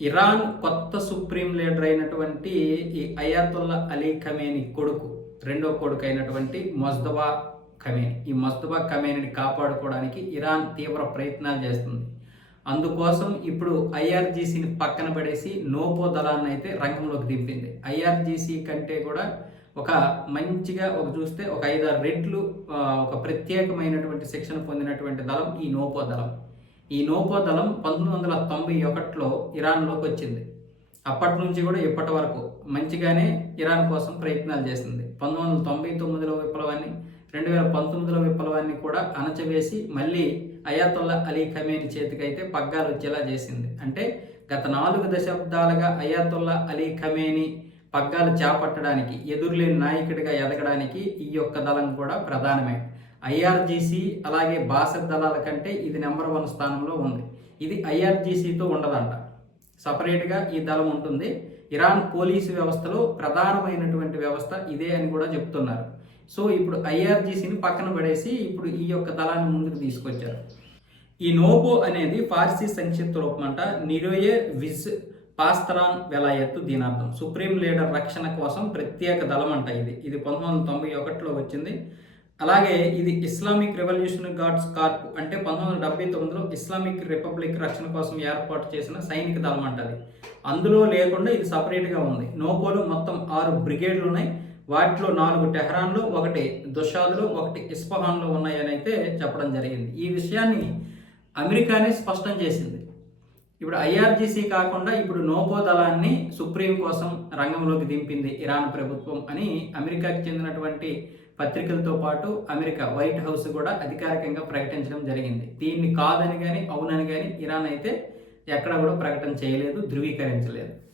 Iran కొత్త supreme leader అయినటువంటి ఈ అయాతుల్లా అలీ ఖమేని కొడుకు, రెండో కొడుకు అయినటువంటి మొజ్తబా ఖమేని. ఈ మొజ్తబా ఖమేనిని కాపాడుకోవడానికి ఇరాన్ తీవ్ర ప్రయత్నాలు చేస్తుంది. అందుకోసం ఇప్పుడు ఐఆర్జీసీని పక్కన పడేసి నోపో దళాన్ని అయితే రంగంలోకి దింపింది. ఐఆర్జీసీ కంటే కూడా ఒక మంచిగా చూస్తే ఒక 5-6 రెట్లు ఒక ప్రత్యేకమైనటువంటి శిక్షణ పొందినటువంటి దళం ఈ నోపో దళం. ఈ నోపో దళం 1991లో ఇరాన్లోకి వచ్చింది. అప్పటి నుంచి కూడా ఇప్పటి వరకు మంచిగానే ఇరాన్ కోసం ప్రయత్నాలు చేసింది. 1999లో విప్లవాన్ని, 2019లో విప్లవాన్ని కూడా అణచివేసి మళ్ళీ అయాతుల్లా అలీ ఖమేని చేతికైతే పగ్గాలు వచ్చేలా చేసింది. అంటే గత 4 దశాబ్దాలుగా అయాతుల్లా అలీ ఖమేని పగ్గాలు చేపట్టడానికి, ఎదురులేని నాయకుడిగా ఎదగడానికి ఈ యొక్క దళం కూడా ప్రధానమే. ఐఆర్జీసీ అలాగే బాసర్ దళాల కంటే ఇది నెంబర్ 1 స్థానంలో ఉంది. ఇది ఐఆర్జీసీతో ఉండదంట, సపరేట్గా ఈ దళం ఉంటుంది. ఇరాన్ పోలీసు వ్యవస్థలో ప్రధానమైనటువంటి వ్యవస్థ ఇదే అని కూడా చెప్తున్నారు. సో ఇప్పుడు ఐఆర్జీసీని పక్కన పడేసి ఇప్పుడు ఈ యొక్క దళాన్ని ముందుకు తీసుకొచ్చారు. ఈ నోపో అనేది ఫార్సీ సంక్షిప్త రూపం అంట. నిరోయే విజ్ పాస్తరాన్ వెలాయత్తు దీనార్థం. సుప్రీం లీడర్ రక్షణ కోసం ప్రత్యేక దళం అంట ఇది 1991లో వచ్చింది. అలాగే ఇది ఇస్లామిక్ రెవల్యూషనరీ గార్డ్స్ కార్ప్ అంటే 1979లో ఇస్లామిక్ రిపబ్లిక్ రక్షణ కోసం ఏర్పాటు చేసిన సైనిక దళం అంటది. అందులో లేకుండా ఇది సపరేట్గా ఉంది. నోపోలో మొత్తం 6 బ్రిగేడ్లు ఉన్నాయి. వాటిలో 4 టెహరాన్లో, 1 దుషాద్లో, 1 ఇస్ఫహాన్లో ఉన్నాయని అయితే చెప్పడం జరిగింది. ఈ విషయాన్ని అమెరికానే స్పష్టం చేసింది. ఇప్పుడు ఐఆర్జీసీ కాకుండా ఇప్పుడు నోపో దళాన్ని సుప్రీం కోసం రంగంలోకి దింపింది ఇరాన్ ప్రభుత్వం అని అమెరికాకి చెందినటువంటి పత్రికలతో పాటు అమెరికా వైట్ హౌస్ కూడా అధికారికంగా ప్రకటించడం జరిగింది. దీన్ని కాదని కానీ అవునని కానీ ఇరాన్ అయితే ఎక్కడ కూడా ప్రకటన చేయలేదు, ధృవీకరించలేదు.